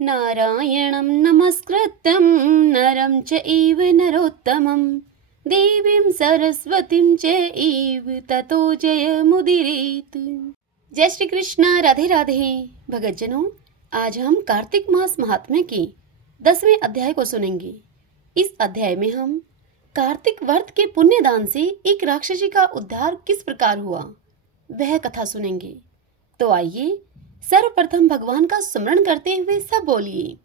नारायणं नमस्कृत्यं नरं चैव नरोत्तमं देवीं सरस्वतीं चैव ततो जयमुदीरयेत्। जय श्री कृष्ण। राधे राधे। भगतजनों, आज हम कार्तिक मास महात्म्य के 10वें अध्याय को सुनेंगे। इस अध्याय में हम कार्तिक व्रत के पुण्यदान से एक राक्षसी का उद्धार किस प्रकार हुआ वह कथा सुनेंगे। तो आइए सर्वप्रथम भगवान का स्मरण करते हुए सब बोलिए,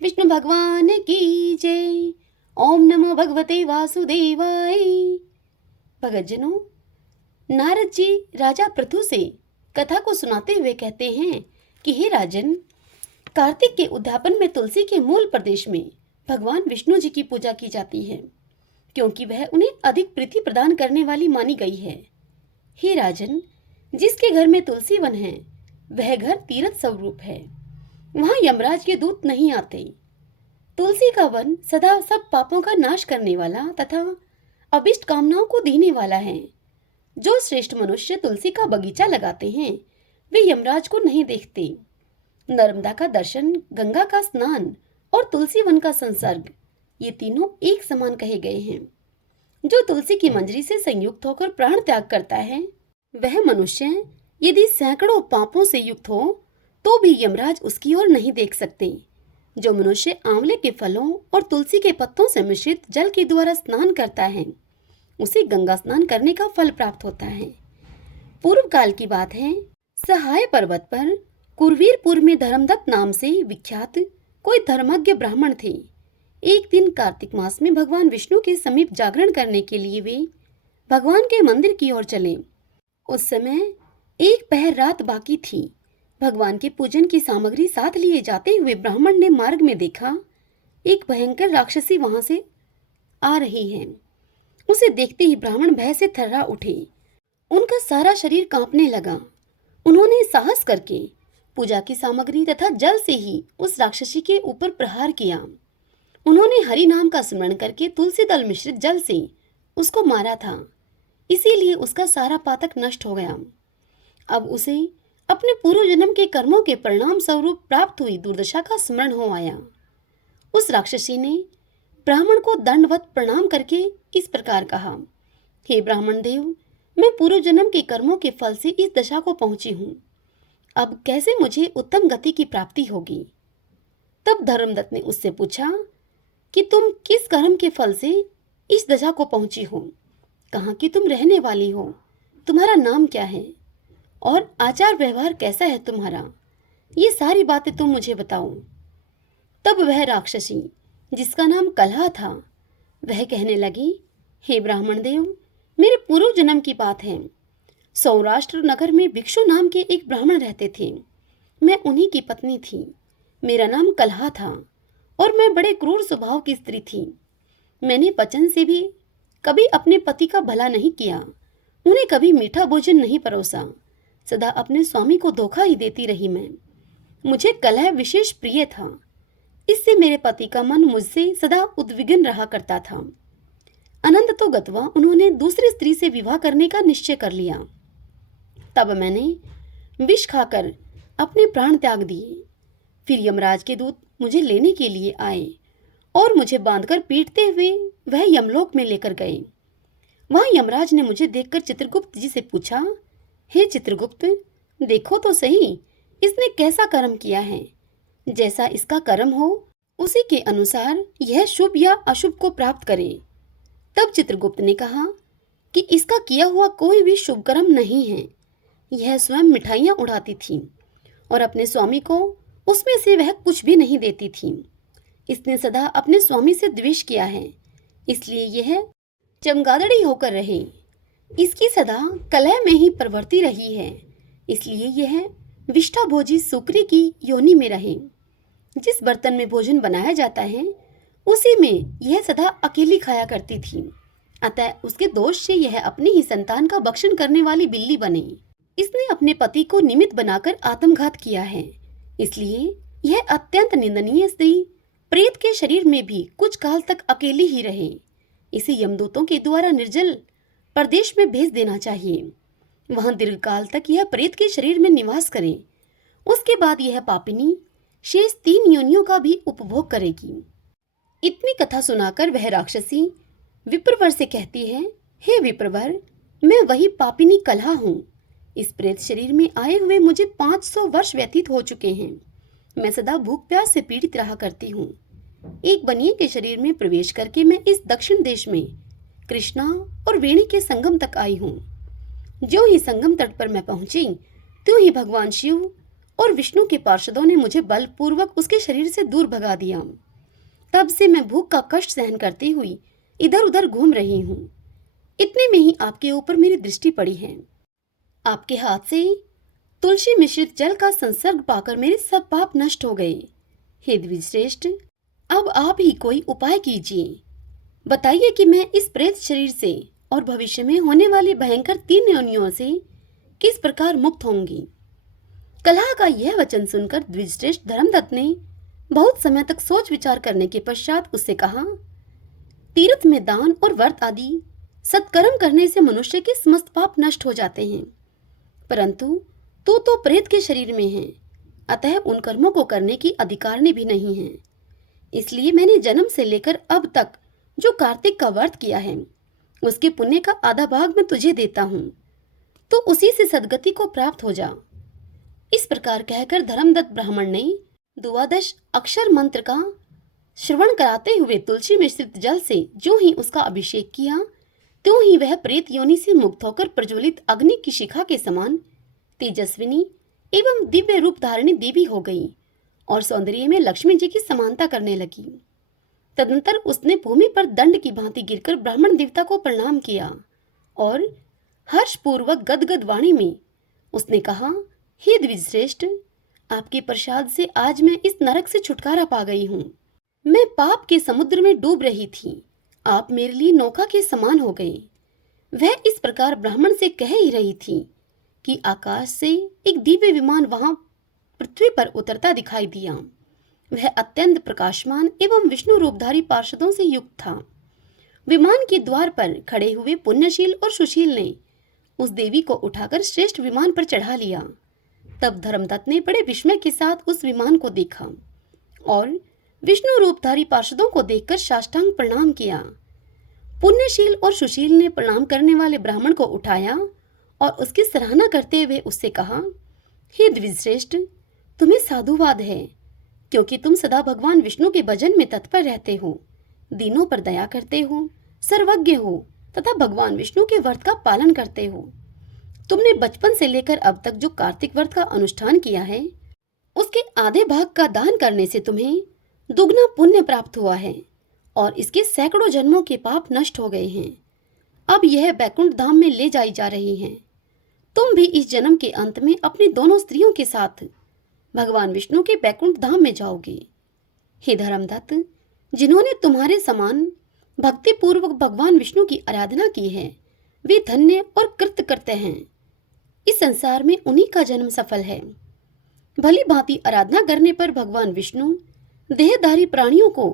विष्णु भगवान की जय। ओम नमो भगवते वासुदेवाय। भगतजनों, नारद जी राजा पृथु से कथा को सुनाते हुए कहते हैं कि हे राजन, कार्तिक के उद्यापन में तुलसी के मूल प्रदेश में भगवान विष्णु जी की पूजा की जाती है, क्योंकि वह उन्हें अधिक प्रीति प्रदान करने वाली मानी गई है। हे राजन, जिसके घर में तुलसी वन है वह घर तीर्थ स्वरूप है। वहां यमराज के दूत नहीं आते। तुलसी का वन सदा सब पापों का नाश करने वाला तथा अभिष्ट कामनाओं को देने वाला है। जो श्रेष्ठ मनुष्य तुलसी का बगीचा लगाते हैं वे यमराज को नहीं देखते। नर्मदा का दर्शन, गंगा का स्नान और तुलसी वन का संसर्ग, ये तीनों एक समान कहे गए हैं। जो तुलसी की मंजरी से संयुक्त होकर प्राण त्याग करता है वह मनुष्य यदि सैकड़ों पापों से युक्त हो तो भी यमराज उसकी ओर नहीं देख सकते। जो मनुष्य आंवले के फलों और तुलसी के पत्तों से मिश्रित जल के द्वारा स्नान करता है उसे गंगा स्नान करने का फल प्राप्त होता है। पूर्व काल की बात है, सहाय पर्वत पर कुरवीरपुर में धर्मदत्त नाम से विख्यात कोई धर्मज्ञ ब्राह्मण थे। एक दिन कार्तिक मास में भगवान विष्णु के समीप जागरण करने के लिए वे भगवान के मंदिर की ओर चले। उस समय एक पहर रात बाकी थी। भगवान के पूजन की सामग्री साथ लिए जाते हुए ब्राह्मण ने मार्ग में देखा एक भयंकर राक्षसी वहां से आ रही है। उसे देखते ही ब्राह्मण भय से थर्रा उठे। उनका सारा शरीर कांपने लगा। उन्होंने साहस करके पूजा की सामग्री तथा जल से ही उस राक्षसी के ऊपर प्रहार किया। उन्होंने हरि नाम का स्मरण करके तुलसी दल मिश्रित जल से उसको मारा था, इसीलिए उसका सारा पातक नष्ट हो गया। अब उसे अपने पूर्व जन्म के कर्मों के परिणाम स्वरूप प्राप्त हुई दुर्दशा का स्मरण हो आया। उस राक्षसी ने ब्राह्मण को दंडवत प्रणाम करके इस प्रकार कहा, हे ब्राह्मण देव, मैं पूर्व जन्म के कर्मों के फल से इस दशा को पहुंची हूँ। अब कैसे मुझे उत्तम गति की प्राप्ति होगी। तब धर्मदत्त ने उससे पूछा कि तुम किस कर्म के फल से इस दशा को पहुंची हो, कहाँ की तुम रहने वाली हो, तुम्हारा नाम क्या है और आचार व्यवहार कैसा है तुम्हारा, ये सारी बातें तुम मुझे बताओ। तब वह राक्षसी, जिसका नाम कलहा था, वह कहने लगी, हे ब्राह्मण देव, मेरे पूर्व जन्म की बात है। सौराष्ट्र नगर में भिक्षु नाम के एक ब्राह्मण रहते थे। मैं उन्हीं की पत्नी थी। मेरा नाम कलहा था और मैं बड़े क्रूर स्वभाव की स्त्री थी। मैंने वचन से भी कभी अपने पति का भला नहीं किया, उन्हें कभी मीठा भोजन नहीं परोसा, सदा अपने स्वामी को धोखा ही देती रही मैं। मुझे कलह विशेष प्रिय था, इससे मेरे पति का मन मुझसे सदा उद्विग्न रहा करता था। अनंत तो गतवा उन्होंने दूसरी स्त्री से विवाह करने का निश्चय कर लिया। तब मैंने विष खाकर अपने प्राण त्याग दिए। फिर यमराज के दूत मुझे लेने के लिए आए और मुझे बांधकर पीटते हुए वह यमलोक में लेकर गए। वहां यमराज ने मुझे देखकर चित्रगुप्त जी से पूछा, हे चित्रगुप्त, देखो तो सही इसने कैसा कर्म किया है। जैसा इसका कर्म हो उसी के अनुसार यह शुभ या अशुभ को प्राप्त करे। तब चित्रगुप्त ने कहा कि इसका किया हुआ कोई भी शुभ कर्म नहीं है। यह स्वयं मिठाइयाँ उड़ाती थी और अपने स्वामी को उसमें से वह कुछ भी नहीं देती थी। इसने सदा अपने स्वामी से द्वेष किया है, इसलिए यह चमगादड़ी होकर रहे। इसकी सदा कलह में ही प्रवृत्ति रही है, इसलिए यह विष्ठाभोजी सुकरी की योनि में रहे। जिस बर्तन में भोजन बनाया जाता है उसी में यह सदा अकेली खाया करती थी। अतः उसके दोष से यह अपनी ही संतान का भक्षण करने वाली बिल्ली बने। इसने अपने पति को निमित्त बनाकर आत्मघात किया है, इसलिए यह अत्यंत निंदनीय स्त्री प्रेत के शरीर में भी कुछ काल तक अकेली ही रहे। इसे यमदूतों के द्वारा निर्जल प्रदेश में भेज देना चाहिए। वहां दीर्घकाल तक यह प्रेत के शरीर में निवास करे। उसके बाद यह पापिनी शेष 3 योनियों का भी उपभोग करेगी। इतनी कथा सुनाकर वह राक्षसी विप्रवर से कहती है, हे विप्रवर, मैं वही पापिनी कलहा हूँ। इस प्रेत शरीर में आए हुए मुझे 500 वर्ष व्यतीत हो चुके हैं। मैं सदा भूख प्यास से पीड़ित रहा करती हूँ। एक बनिए के शरीर में प्रवेश करके मैं इस दक्षिण देश में कृष्णा और वेणी के संगम तक आई हूँ। जो ही संगम तट पर मैं पहुंची, त्यों ही भगवान शिव और विष्णु के पार्षदों ने मुझे बलपूर्वक उसके शरीर से दूर भगा दिया। तब से मैं भूख का कष्ट सहन करती हुई इधर उधर घूम रही हूँ। इतने में ही आपके ऊपर मेरी दृष्टि पड़ी है। आपके हाथ से तुलसी मिश्रित जल का संसर्ग पाकर मेरे सब पाप नष्ट हो गए। हे द्विजश्रेष्ठ, अब आप ही कोई उपाय कीजिए। बताइए कि मैं इस प्रेत शरीर से और भविष्य में होने वाली भयंकर 3 योनियों से किस प्रकार मुक्त होंगी। कलह का यह वचन सुनकर द्विजश्रेष्ठ धर्मदत्त ने बहुत समय तक सोच विचार करने के पश्चात उससे कहा, तीर्थ में दान और व्रत आदि सत्कर्म करने से मनुष्य के समस्त पाप नष्ट हो जाते हैं, परंतु तू तो प्रेत के शरीर में है, अतः उन कर्मों को करने की अधिकारनी भी नहीं है। इसलिए मैंने जन्म से लेकर अब तक जो कार्तिक का व्रत किया है, उसके पुण्य का आधा भाग मैं तुझे देता हूँ, तो उसी से सदगति को प्राप्त हो जा। इस प्रकार कहकर धर्मदत्त ब्राह्मण ने 12 अक्षर मंत्र का श्रवण कराते हुए तुलसी मिश्रित जल से जो ही उसका अभिषेक किया, त्यों ही वह प्रेत योनि से मुक्त होकर प्रज्वलित अग्नि की शिखा के समान तेजस्विनी एवं दिव्य रूप धारिणी देवी हो गई और सौंदर्य में लक्ष्मी जी की समानता करने लगी। तदनंतर उसने भूमि पर दंड की भांति गिरकर ब्राह्मण देवता को प्रणाम किया और हर्षपूर्वक गदगद वाणी में उसने कहा, हे द्विजश्रेष्ठ, आपके प्रसाद से आज मैं इस नरक से छुटकारा पा गई हूँ। मैं पाप के समुद्र में डूब रही थी, आप मेरे लिए नौका के समान हो गए। वह इस प्रकार ब्राह्मण से कह ही रही थी कि आकाश से एक दिव्य विमान वहां पृथ्वी पर उतरता दिखाई दिया। वह अत्यंत प्रकाशमान एवं विष्णु रूपधारी पार्षदों से युक्त था। विमान के द्वार पर खड़े हुए पुण्यशील और सुशील ने उस देवी को उठाकर श्रेष्ठ विमान पर चढ़ा लिया। तब धर्मदत्त ने बड़े विस्मय के साथ उस विमान को देखा और विष्णु रूपधारी पार्षदों को देखकर साष्टांग प्रणाम किया। पुण्यशील और सुशील ने प्रणाम करने वाले ब्राह्मण को उठाया और उसकी सराहना करते हुए उससे कहा, हे द्विजश्रेष्ठ, तुम्हें साधुवाद है, क्योंकि तुम सदा भगवान विष्णु के भजन में तत्पर रहते हो, दीनों पर दया करते हो, सर्वज्ञ हो तथा भगवान विष्णु के व्रत का पालन करते हो। तुमने बचपन से लेकर अब तक जो कार्तिक व्रत का अनुष्ठान किया है, उसके आधे भाग का दान करने से तुम्हें दुगना पुण्य प्राप्त हुआ है और इसके सैकड़ों जन्मों के पाप नष्ट हो गए हैं। अब यह बैकुंठ धाम में ले जाई जा रही हैं। तुम भी इस जन्म के अंत में अपनी दोनों स्त्रियों के साथ भगवान विष्णु के बैकुंठ धाम में जाओगे। हे धर्मदत्त, जिन्होंने तुम्हारे समान भक्ति पूर्वक भगवान विष्णु की आराधना की है, वे धन्य और कृतकृत्य हैं। इस संसार में उन्हीं का जन्म सफल है। भली भांति आराधना करने पर भगवान विष्णु देहधारी प्राणियों को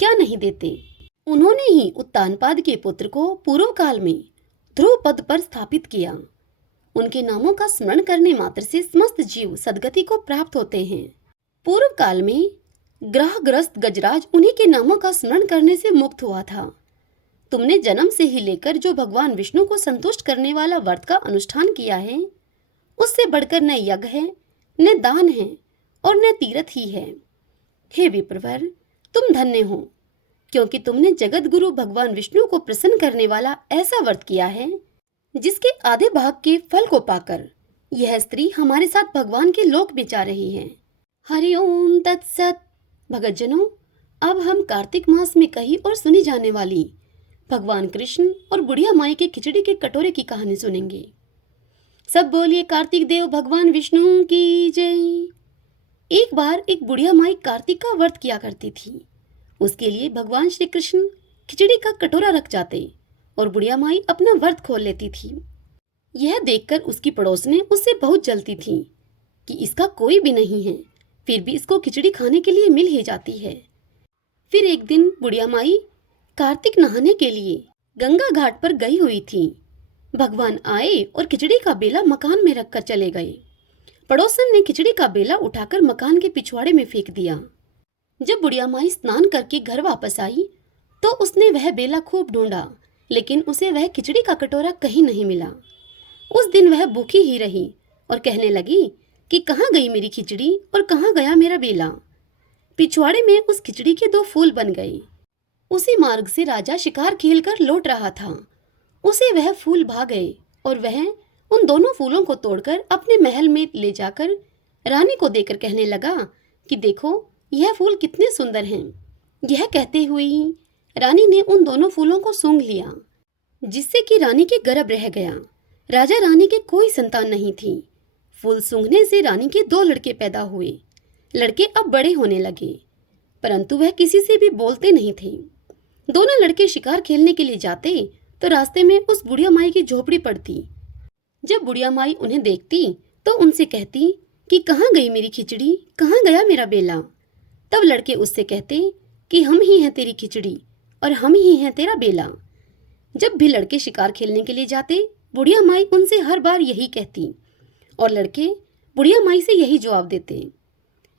क्या नहीं देते। उन्होंने ही उत्तानपाद के पुत्र को पूर्व काल में ध्रुव पद पर स्थापित किया। उनके नामों का स्मरण करने मात्र से समस्त जीव सदगति को प्राप्त होते हैं। पूर्व काल में ग्रहग्रस्त गजराज उन्हीं के नामों का स्मरण करने से मुक्त हुआ था। तुमने जन्म से ही लेकर जो भगवान विष्णु को संतुष्ट करने वाला व्रत का अनुष्ठान किया है, उससे बढ़कर न यज्ञ है, न दान है और न तीर्थ ही है। हे विप्रवर, तुम धन्य हो, क्योंकि तुमने जगत गुरु भगवान विष्णु को प्रसन्न करने वाला ऐसा व्रत किया है जिसके आधे भाग के फल को पाकर यह स्त्री हमारे साथ भगवान के लोक में जा रही है। हरिओम तत्सत। भगतजनों, अब हम कार्तिक मास में कही और सुनी जाने वाली भगवान कृष्ण और बुढ़िया माई के खिचड़ी के कटोरे की कहानी सुनेंगे। सब बोलिए कार्तिक देव भगवान विष्णु की जय। एक बार एक बुढ़िया माई कार्तिक का व्रत किया करती थी। उसके लिए भगवान श्री कृष्ण खिचड़ी का कटोरा रख जाते और बुढ़िया माई अपना व्रत खोल लेती थी। यह देखकर उसकी पड़ोसने उससे बहुत जलती थी कि इसका कोई भी नहीं है, फिर भी इसको खिचड़ी खाने के लिए मिल ही जाती है। फिर एक दिन बुढ़िया माई कार्तिक नहाने के लिए गंगा घाट पर गई हुई थी। भगवान आए और खिचड़ी का बेला मकान में रखकर चले गए, पड़ोसन ने खिचड़ी का बेला उठाकर मकान के पिछवाड़े में फेंक दिया। जब बुढ़िया माई स्नान करके घर वापस आई तो उसने वह बेला खूब ढूंढा, लेकिन उसे वह खिचड़ी का कटोरा कहीं नहीं मिला। उस दिन वह भूखी ही रही और कहने लगी कि कहाँ गई मेरी खिचड़ी और कहाँ गया मेरा बेला। पिछवाड़े में उस खिचड़ी के 2 फूल बन गए। उसी मार्ग से राजा शिकार खेलकर लौट रहा था। उसे वह फूल भा गए और वह उन दोनों फूलों को तोड़कर अपने महल में ले जाकर रानी को देकर कहने लगा कि देखो यह फूल कितने सुंदर हैं। यह कहते हुए ही रानी ने उन दोनों फूलों को सूंघ लिया, जिससे कि रानी के गर्भ रह गया। राजा रानी के कोई संतान नहीं थी। फूल सूंघने से रानी के 2 लड़के पैदा हुए। लड़के अब बड़े होने लगे, परंतु वह किसी से भी बोलते नहीं थे। दोनों लड़के शिकार खेलने के लिए जाते तो रास्ते में उस बुढ़िया माई की झोपड़ी पड़ती। जब बुढ़िया माई उन्हें देखती तो उनसे कहती कि कहाँ गई मेरी खिचड़ी, कहाँ गया मेरा बेला। तब लड़के उससे कहते कि हम ही हैं तेरी खिचड़ी और हम ही हैं तेरा बेला। जब भी लड़के शिकार खेलने के लिए जाते, बुढ़िया माई उनसे हर बार यही कहती और लड़के बुढ़िया माई से यही जवाब देते।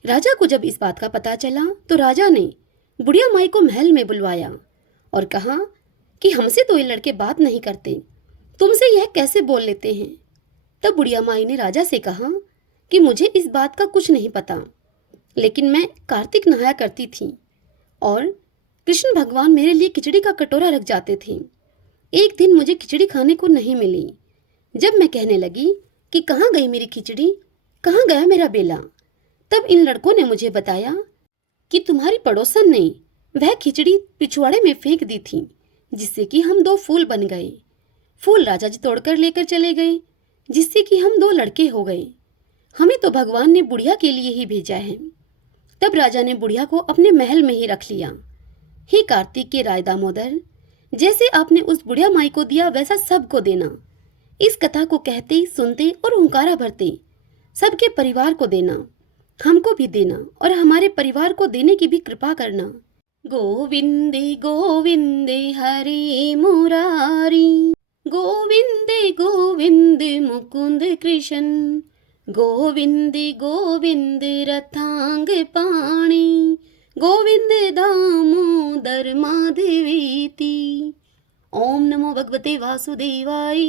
राजा को जब इस बात का पता चला तो राजा ने बुढ़िया माई को महल में बुलवाया और कहा कि हमसे तो ये लड़के बात नहीं करते, तुमसे यह कैसे बोल लेते हैं। तब बुढ़िया माई ने राजा से कहा कि मुझे इस बात का कुछ नहीं पता, लेकिन मैं कार्तिक नहाया करती थी और कृष्ण भगवान मेरे लिए खिचड़ी का कटोरा रख जाते थे। एक दिन मुझे खिचड़ी खाने को नहीं मिली। जब मैं कहने लगी कि कहाँ गई मेरी खिचड़ी, कहाँ गया मेरा बेला, तब इन लड़कों ने मुझे बताया कि तुम्हारी पड़ोसन ने वह खिचड़ी पिछवाड़े में फेंक दी थी, जिससे कि हम 2 फूल बन गए। फूल राजा जी तोड़कर लेकर चले गए, जिससे कि हम 2 लड़के हो गए। हमें तो भगवान ने बुढ़िया के लिए ही भेजा है। तब राजा ने बुढ़िया को अपने महल में ही रख लिया। हे कार्तिक के राय दामोदर, जैसे आपने उस बुढ़िया माई को दिया वैसा सबको देना। इस कथा को कहते, सुनते और हुंकारा भरते सबके परिवार को देना, हमको भी देना और हमारे परिवार को देने की भी कृपा करना। गोविंदे गोविंदे हरे मुरारी, गोविंदे गोविंद मुकुंद कृष्ण, गोविंदे गोविंद रथांग पाणी, गोविंद दामोदर माधवेति। ओम नमो भगवते वासुदेवाय।